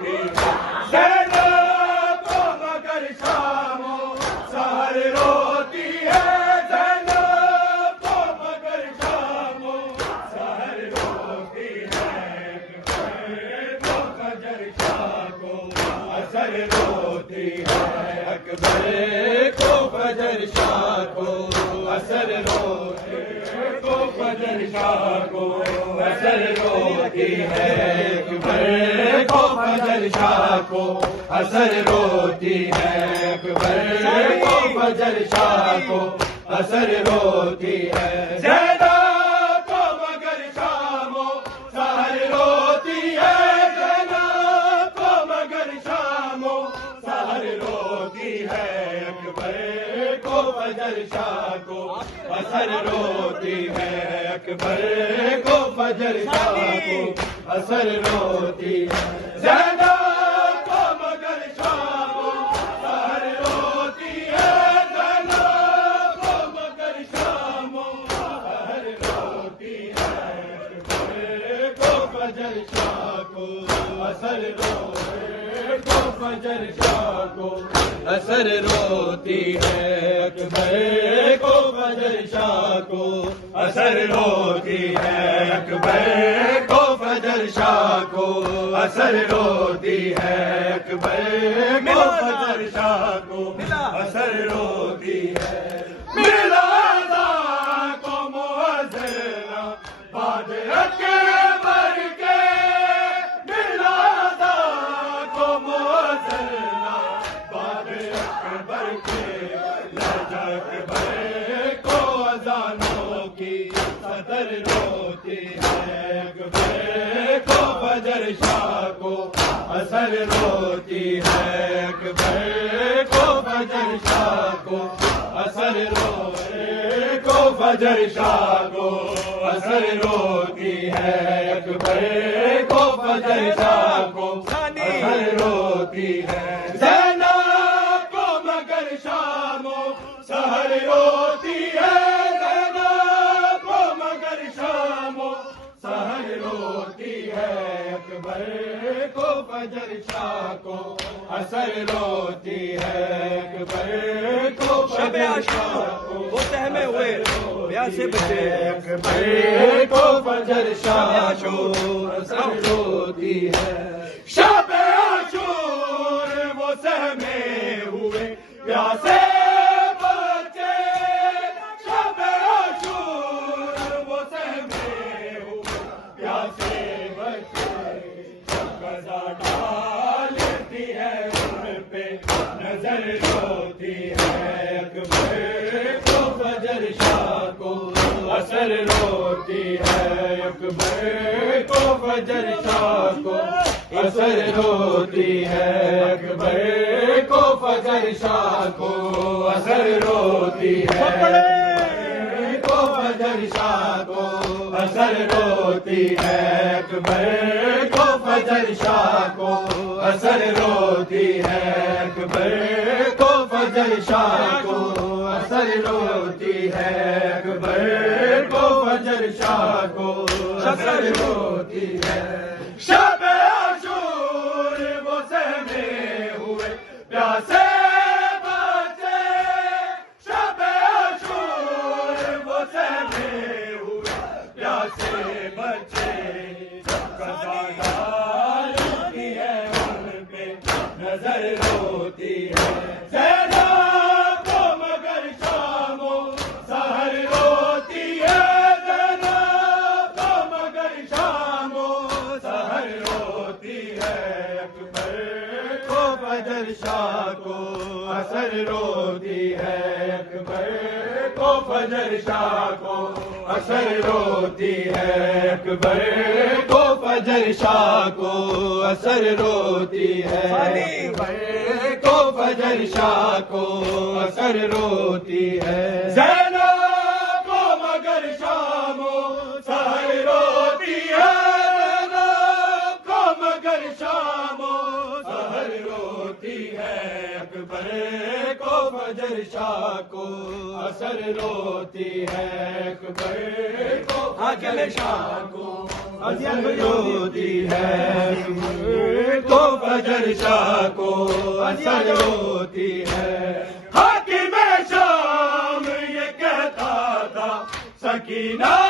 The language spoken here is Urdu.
روتی ہے زینب کو مگر شام و سحر روتی ہے زینب کو مگر شام و سحر روتی ہے کو فجر شاہ کو اثر روتی ہے اکبر کو فجر شاہ کو اثر روتی ہے کو فجر شاہ کو اثر روتی ہے اکبر کو فجر شاہ کو اثر روتی ہے اکبر کو فجر شاہ کو اثر روتی ہے زینب کو مگر شام و سحر روتی ہے زینب کو مگر شام و سحر روتی ہے اکبر کو فجر شاہ کو اثر روتی ہے اکبر کو فجر شاہ کو اثر روتی ہے زینب کو مگر شام و سحر روتی ہے زینب کو مگر شام و سحر روتی ہے اکبر کو فجر شاہ کو اثر روتی کو فجر شاہ کو اثر روتی ہے اکبر کو فجر شاہ کو اثر روتی ہے اکبر کو فجر شاہ کو اثر روتی ہے اکبر کو فجر شاہ کو اثر روتی ہے ملادا کو مؤذن بعد اکبر کے ملادا کو مؤذن بعد اکبر کے لہجہ اکبر کو اذانوں کی صدر روتی ہے اکبر کو فجر شاہ کو اثر روتی ہے اکبر کو فجر شاہ کو اثر روتی کو فجر شاہ کو اثر روتی ہے اکبر کو فجر شاہ کو اثر روتی ہے زینب کو مگر شام و سحر روتی ہے زینب کو مگر شام و سحر روتی ہے اکبر کو فجر شاہ کو اثر روتی ہے اکبر کو فجر شاہ کو وہ سہمے ہوئے پیاسے بچے اکبر کو فجر شاہ کو اثر روتی ہے شب عاشور وہ سہمے ہوئے پیاسے بچے شب عاشور وہ سہمے ہوئے پیاسے بچے قضا ڈالتی ہے ان پہ نظر روتی ہے اکبر کو فجر شاہ کو اثر روتی ہے اکبر کو فجر شاہ کو اثر روتی ہے اکبر کو فجر شاہ کو اثر روتی ہے کو فجر شاہ کو اثر روتی ہے اکبر کو فجر شاہ کو اثر روتی ہے اکبر کو فجر شاہ کو اثر روتی ہے اکبر کو فجر شاہ کو اثر روتی ہے شب عاشور وہ سہمے ہوئے پیاسے بچے شب عاشور وہ سہمے ہوئے پیاسے بچے قضا ڈالتی ہے ان پہ نظر روتی ہے زینب کو مگر شام و سحر روتی ہے زینب کو مگر شام و سحر روتی ہے اکبر کو فجر شاہ کو اثر روتی ہے اکبر کو فجر شاہ کو اثر روتی ہے اکبر کو فجر شاہ کو اثر روتی ہے اکبر کو فجر شاہ کو اثر روتی ہے زینب کو مگر شام و سحر روتی ہے زینب کو مگر شام و سحر روتی ہے اکبر کو فجر شاہ کو اثر روتی ہے اکبر کو فجر شاہ کو اثر روتی ہے کو فجر شاہ کو اثر ہوتی ہے حاکم شام یہ کہتا تھا سکینہ